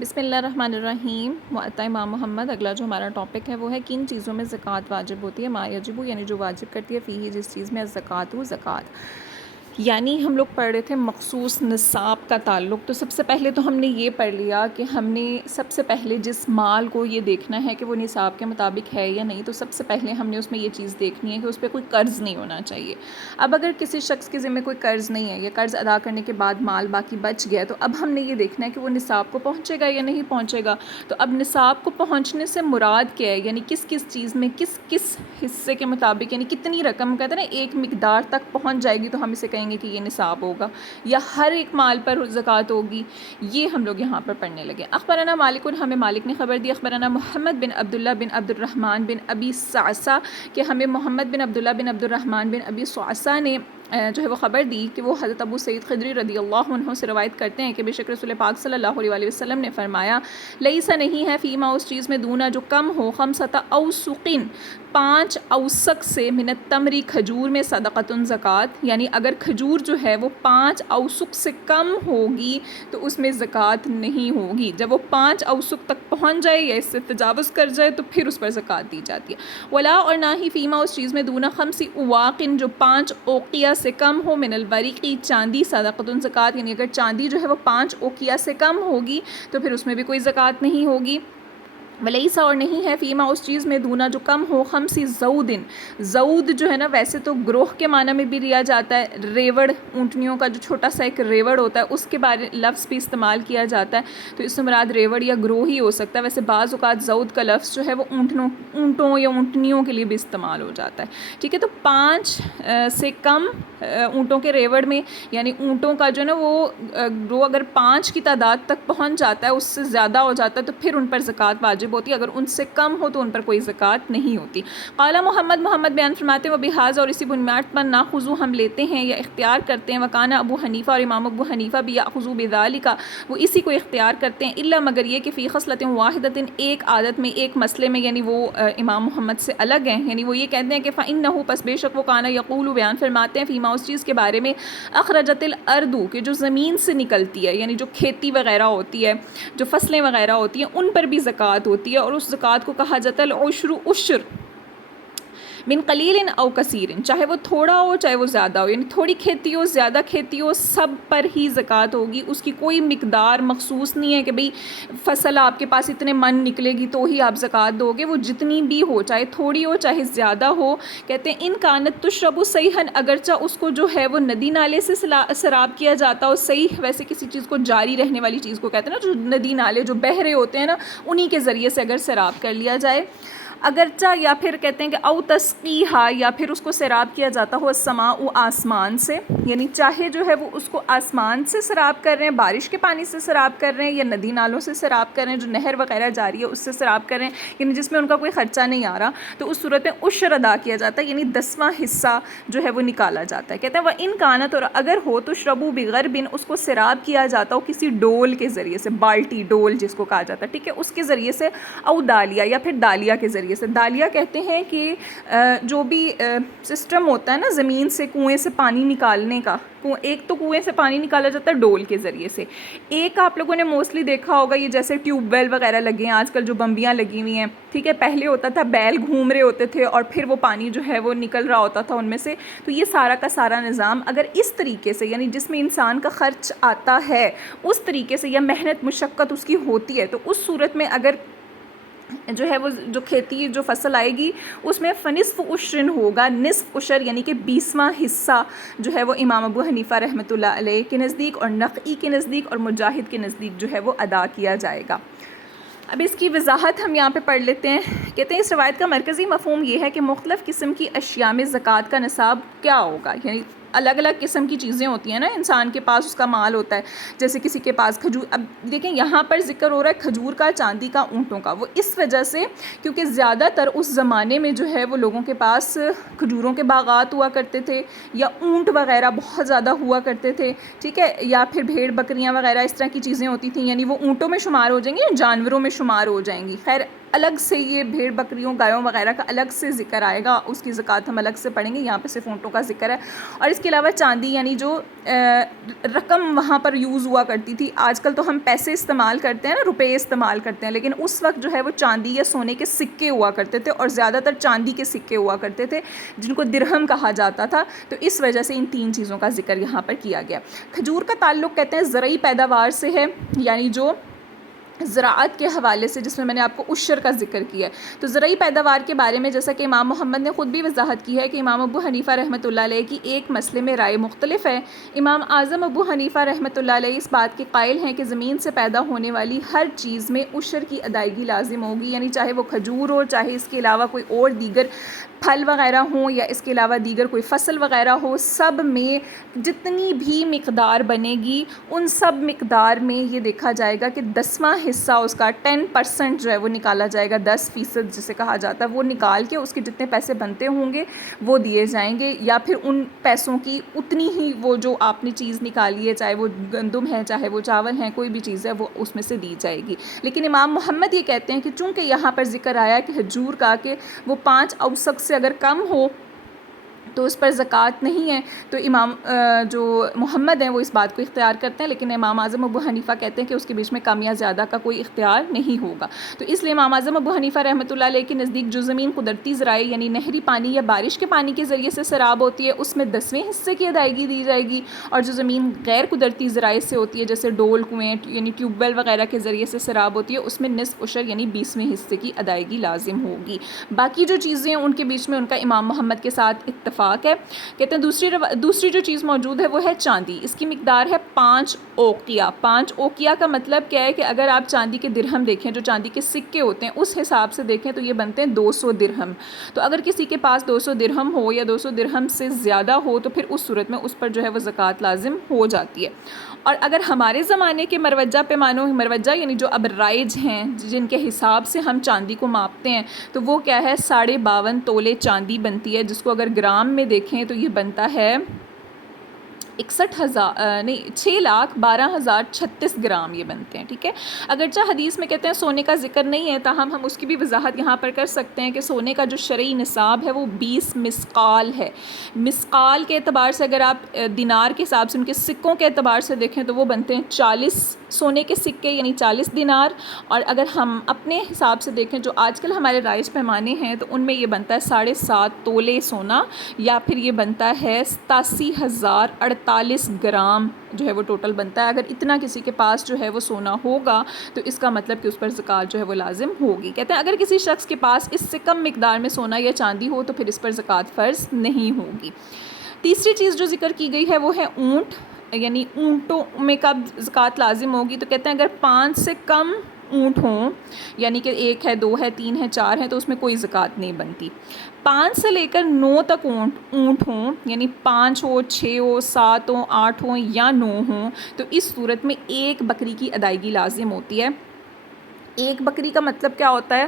بسم اللہ الرحمن الرحیم. معطا امام محمد. اگلا جو ہمارا ٹاپک ہے وہ ہے کن چیزوں میں زکوٰۃ واجب ہوتی ہے. ما یجب یعنی جو واجب کرتی ہے، فیہ جس چیز میں زکوٰۃ زکوٰۃ. یعنی ہم لوگ پڑھ رہے تھے مخصوص نصاب کا تعلق. تو سب سے پہلے تو ہم نے یہ پڑھ لیا کہ ہم نے سب سے پہلے جس مال کو یہ دیکھنا ہے کہ وہ نصاب کے مطابق ہے یا نہیں، تو سب سے پہلے ہم نے اس میں یہ چیز دیکھنی ہے کہ اس پہ کوئی قرض نہیں ہونا چاہیے. اب اگر کسی شخص کے ذمہ کوئی قرض نہیں ہے یا قرض ادا کرنے کے بعد مال باقی بچ گیا، تو اب ہم نے یہ دیکھنا ہے کہ وہ نصاب کو پہنچے گا یا نہیں پہنچے گا. تو اب نصاب کو پہنچنے سے مراد کیا ہے، یعنی کس کس چیز میں کس کس حصے کے مطابق، یعنی کتنی رقم کہتے ہیں نا ایک مقدار تک پہنچ جائے گی تو ہم اسے کہیں گے کہ یہ نصاب ہوگا، یا ہر ایک مال پر زکوٰۃ ہوگی. یہ ہم لوگ یہاں پر پڑھنے لگے. اخبرنا مالک، ہمیں مالک نے خبر دی. اخبرنا محمد بن عبداللہ بن عبد الرحمن بن ابی صعصہ، کہ ہمیں محمد بن عبداللہ بن عبد الرحمن بن ابی صعصہ نے جو ہے وہ خبر دی کہ وہ حضرت ابو سعید خدری رضی اللہ عنہ سے روایت کرتے ہیں کہ بے شک رسول پاک صلی اللہ علیہ وسلم نے فرمایا، لیسا نہیں ہے فیما اس چیز میں دونا جو کم ہو، خمسۃ اوسقین 5 اوسق سے، من التمری کھجور میں، صدقۃ زکوٰۃ. یعنی اگر کھجور جو ہے وہ 5 اوسق سے کم ہوگی تو اس میں زکوٰۃ نہیں ہوگی. جب وہ 5 اوسق تک پہنچ جائے یا اس سے تجاوز کر جائے تو پھر اس پر زکوٰۃ دی جاتی ہے. ولا اور نہ ہی فیما اس چیز میں دونا 5 اواقن جو 5 اوقیہ سے کم ہو، من الورقی چاندی، صدقۃ زکوٰۃ. یعنی اگر چاندی جو ہے وہ 5 اوقیہ سے کم ہوگی تو پھر اس میں بھی کوئی زکوٰۃ نہیں ہوگی. ولیسا اور نہیں ہے فیما اس چیز میں دونا جو کم ہو، 5 زودن. زود جو ہے نا ویسے تو گروہ کے معنی میں بھی لیا جاتا ہے، ریوڑ اونٹنیوں کا جو چھوٹا سا ایک ریوڑ ہوتا ہے اس کے بارے لفظ بھی استعمال کیا جاتا ہے، تو اس سے مراد ریوڑ یا گروہ ہی ہو سکتا ہے. ویسے بعض اوقات زود کا لفظ جو ہے وہ اونٹوں یا اونٹنیوں کے لیے بھی استعمال ہو جاتا ہے. ٹھیک ہے، تو 5 سے کم اونٹوں کے ریوڑ میں، یعنی اونٹوں کا جو ہے نا وہ گروہ اگر 5 کی تعداد تک پہنچ جاتا ہے، اس سے زیادہ ہو جاتا ہے تو پھر ان پر زکوٰۃ واجب ہوتی ہے. اگر ان سے کم ہو تو ان پر کوئی زکوٰۃ نہیں ہوتی. قال محمد بیان فرماتے ہیں، وہ بحاظ اور اسی بنیاد پر ناخذو ہم لیتے ہیں یا اختیار کرتے ہیں. وکانہ ابو حنیفہ اور امام ابو حنیفہ بھی یاخذو بذالک، وہ اسی کو اختیار کرتے ہیں. الا مگر یہ کہ فی خصلۃ واحدۃ، ایک عادت میں، ایک مسئلے میں، یعنی وہ امام محمد سے الگ ہیں. یعنی وہ یہ کہتے ہیں کہ فانہ پس بے شک وہ کانا یقول بیان فرماتے ہیں، فیما اس چیز کے بارے میں، اخرجت الارض کہ جو زمین سے نکلتی ہے، یعنی جو کھیتی وغیرہ ہوتی ہے، جو فصلیں وغیرہ ہوتی ہیں، ان پر بھی زکوٰۃ ہوتی ہے. اور اس زکوٰۃ کو کہا جاتا ہے العشر، عشر، من قلیل او کثیر، چاہے وہ تھوڑا ہو چاہے وہ زیادہ ہو. یعنی تھوڑی کھیتی ہو زیادہ کھیتی ہو، سب پر ہی زکوٰۃ ہوگی. اس کی کوئی مقدار مخصوص نہیں ہے کہ بھئی فصل آپ کے پاس اتنے من نکلے گی تو ہی آپ زکوٰۃ دو گے. وہ جتنی بھی ہو، چاہے تھوڑی ہو چاہے زیادہ ہو. کہتے ہیں ان کانت تشرب صیحا، اگرچہ اس کو جو ہے وہ ندی نالے سے سراب کیا جاتا ہو. صیح ویسے کسی چیز کو جاری رہنے والی چیز کو کہتے ہیں نا، جو ندی نالے جو بہہ رہے ہوتے ہیں نا، انہی کے ذریعے سے اگر سراب کر لیا جائے. اگرچہ، یا پھر کہتے ہیں کہ او تسقیہا، یا پھر اس کو سیراب کیا جاتا ہو السماء، آسمان سے. یعنی چاہے جو ہے وہ اس کو آسمان سے سیراب کر رہے ہیں، بارش کے پانی سے سیراب کر رہے ہیں، یا ندی نالوں سے سیراب کر رہے ہیں، جو نہر وغیرہ جاری ہے اس سے سیراب کر رہے ہیں، یعنی جس میں ان کا کوئی خرچہ نہیں آ رہا، تو اس صورت میں عشر ادا کیا جاتا ہے، یعنی 10واں حصہ جو ہے وہ نکالا جاتا ہے. کہتے ہیں وہ ان کانت، اور اگر ہو تو شربو بغربن، اس کو سیراب کیا جاتا ہو کسی ڈول کے ذریعے سے، بالٹی ڈول جس کو کہا جاتا ہے. ٹھیک ہے، اس کے ذریعے سے، او دالیا، یا پھر دالیا کے ذریعے سے. دالیا کہتے ہیں کہ جو بھی سسٹم ہوتا ہے نا زمین سے کنویں سے پانی نکالنے کا، ایک تو کنویں سے پانی نکالا جاتا ہے ڈول کے ذریعے سے، ایک آپ لوگوں نے موسٹلی دیکھا ہوگا یہ جیسے ٹیوب ویل وغیرہ لگے ہیں آج کل، جو بمبیاں لگی ہوئی ہیں. ٹھیک ہے، پہلے ہوتا تھا بیل گھوم رہے ہوتے تھے اور پھر وہ پانی جو ہے وہ نکل رہا ہوتا تھا ان میں سے. تو یہ سارا کا سارا نظام اگر اس طریقے سے، یعنی جس میں انسان کا خرچ آتا ہے اس طریقے سے، یا محنت مشقت اس کی ہوتی ہے، تو اس صورت میں اگر جو ہے وہ جو کھیتی جو فصل آئے گی اس میں فنصف عشر ہوگا. نصف عشر یعنی کہ 20واں حصہ جو ہے وہ امام ابو حنیفہ رحمۃ اللہ علیہ کے نزدیک اور نقعی کے نزدیک اور مجاہد کے نزدیک جو ہے وہ ادا کیا جائے گا. اب اس کی وضاحت ہم یہاں پہ پڑھ لیتے ہیں. کہتے ہیں اس روایت کا مرکزی مفہوم یہ ہے کہ مختلف قسم کی اشیاء میں زکوٰۃ کا نصاب کیا ہوگا. یعنی الگ الگ قسم کی چیزیں ہوتی ہیں نا، انسان کے پاس اس کا مال ہوتا ہے، جیسے کسی کے پاس کھجور. اب دیکھیں یہاں پر ذکر ہو رہا ہے کھجور کا، چاندی کا، اونٹوں کا. وہ اس وجہ سے کیونکہ زیادہ تر اس زمانے میں جو ہے وہ لوگوں کے پاس کھجوروں کے باغات ہوا کرتے تھے، یا اونٹ وغیرہ بہت زیادہ ہوا کرتے تھے. ٹھیک ہے، یا پھر بھیڑ بکریاں وغیرہ اس طرح کی چیزیں ہوتی تھیں، یعنی وہ اونٹوں میں شمار ہو جائیں گی یا جانوروں میں شمار ہو جائیں گی. خیر الگ سے یہ بھیڑ بکریوں گایوں وغیرہ کا الگ سے ذکر آئے گا، اس کی زکوٰۃ ہم الگ سے پڑھیں گے، یہاں پہ صرف اونٹوں کا ذکر ہے۔ اور اس کے علاوہ چاندی یعنی جو رقم وہاں پر یوز ہوا کرتی تھی، آج کل تو ہم پیسے استعمال کرتے ہیں نا، روپے استعمال کرتے ہیں، لیکن اس وقت جو ہے وہ چاندی یا سونے کے سکے ہوا کرتے تھے، اور زیادہ تر چاندی کے سکے ہوا کرتے تھے جن کو درہم کہا جاتا تھا، تو اس وجہ سے ان 3 چیزوں کا ذکر یہاں پر کیا گیا۔ کھجور کا تعلق کہتے ہیں زرعی پیداوار سے ہے، یعنی جو زراعت کے حوالے سے، جس میں میں نے آپ کو عشر کا ذکر کیا ہے، تو زرعی پیداوار کے بارے میں جیسا کہ امام محمد نے خود بھی وضاحت کی ہے کہ امام ابو حنیفہ رحمۃ اللہ علیہ کی ایک مسئلے میں رائے مختلف ہے۔ امام اعظم ابو حنیفہ رحمۃ اللہ علیہ اس بات کے قائل ہیں کہ زمین سے پیدا ہونے والی ہر چیز میں عشر کی ادائیگی لازم ہوگی، یعنی چاہے وہ کھجور ہو، چاہے اس کے علاوہ کوئی اور دیگر پھل وغیرہ ہوں، یا اس کے علاوہ دیگر کوئی فصل وغیرہ ہو، سب میں جتنی بھی مقدار بنے گی ان سب مقدار میں یہ دیکھا جائے گا کہ 10واں حصہ اس کا 10% جو ہے وہ نکالا جائے گا، 10% جسے کہا جاتا ہے، وہ نکال کے اس کے جتنے پیسے بنتے ہوں گے وہ دیے جائیں گے، یا پھر ان پیسوں کی اتنی ہی وہ جو آپ نے چیز نکالی ہے، چاہے وہ گندم ہے، چاہے وہ چاول ہے، کوئی بھی چیز ہے، وہ اس میں سے دی جائے گی۔ لیکن امام محمد یہ کہتے ہیں کہ چونکہ یہاں پر ذکر آیا کہ حجور کا کہ وہ 5 اوسق سے اگر کم ہو تو اس پر زکوٰۃ نہیں ہے، تو امام جو محمد ہیں وہ اس بات کو اختیار کرتے ہیں، لیکن امام اعظم ابو حنیفہ کہتے ہیں کہ اس کے بیچ میں کم یا زیادہ کا کوئی اختیار نہیں ہوگا۔ تو اس لیے امام اعظم ابو حنیفہ رحمۃ اللہ علیہ کے نزدیک جو زمین قدرتی ذرائع یعنی نہری پانی یا بارش کے پانی کے ذریعے سے سیراب ہوتی ہے، اس میں 10ویں حصے کی ادائیگی دی جائے گی، اور جو زمین غیر قدرتی ذرائع سے ہوتی ہے جیسے ڈول، کنویں یعنی ٹیوب ویل وغیرہ کے ذریعے سے سیراب ہوتی ہے، اس میں نصف عشر یعنی 20ویں حصے کی ادائیگی لازم ہوگی۔ باقی جو چیزیں ہیں ان کے بیچ میں ان کا امام محمد کے ساتھ اتفاق ہے۔ کہتے ہیں دوسری جو چیز موجود ہے وہ ہے چاندی، اس کی مقدار ہے 5 اوقیہ۔ 5 اوقیہ کا مطلب کیا ہے کہ اگر آپ چاندی کے درہم دیکھیں، جو چاندی کے سکے ہوتے ہیں اس حساب سے دیکھیں تو یہ بنتے ہیں 200 درہم۔ تو اگر کسی کے پاس 200 درہم ہو یا 200 درہم سے زیادہ ہو تو پھر اس صورت میں اس پر جو ہے وہ زکوٰۃ لازم ہو جاتی ہے۔ اور اگر ہمارے زمانے کے مروجہ پیمانوں، مروجہ یعنی جو اب رائج ہیں جن کے حساب سے ہم چاندی کو ماپتے ہیں، تو وہ کیا ہے 52.5 تولے چاندی بنتی ہے، جس کو اگر گرام میں دیکھیں تو یہ بنتا ہے 6,12,036 گرام یہ بنتے ہیں، ٹھیک ہے۔ اگرچہ حدیث میں کہتے ہیں سونے کا ذکر نہیں ہے، تاہم ہم اس کی بھی وضاحت یہاں پر کر سکتے ہیں کہ سونے کا جو شرعی نصاب ہے وہ 20 مسقال ہے۔ مسقال کے اعتبار سے اگر آپ دینار کے حساب سے ان کے سکوں کے اعتبار سے دیکھیں تو وہ بنتے ہیں 40 سونے کے سکے یعنی 40 دینار، اور اگر ہم اپنے حساب سے دیکھیں جو آج کل ہمارے رائج پیمانے ہیں تو ان میں یہ بنتا ہے 7.5 تولے سونا، یا پھر یہ بنتا ہے 87,048 گرام جو ہے وہ ٹوٹل بنتا ہے۔ اگر اتنا کسی کے پاس جو ہے وہ سونا ہوگا تو اس کا مطلب کہ اس پر زکوٰۃ جو ہے وہ لازم ہوگی۔ کہتے ہیں اگر کسی شخص کے پاس اس سے کم مقدار میں سونا یا چاندی ہو تو پھر اس پر زکوٰۃ فرض نہیں ہوگی۔ تیسری چیز جو ذکر کی گئی ہے وہ ہے اونٹ، یعنی اونٹوں میں کب زکوٰۃ لازم ہوگی، تو کہتے ہیں اگر 5 سے کم اونٹ ہوں، یعنی کہ 1 ہے، 2 ہے، 3 ہے، 4 ہے، تو اس میں کوئی زکوٰۃ نہیں بنتی۔ 5 سے لے کر 9 تک اونٹ ہوں، یعنی 5 ہو، 6 ہو، 7 ہوں، 8 ہوں یا 9 ہوں، تو اس صورت میں 1 بکری کی ادائیگی لازم ہوتی ہے۔ 1 بکری کا مطلب کیا ہوتا ہے؟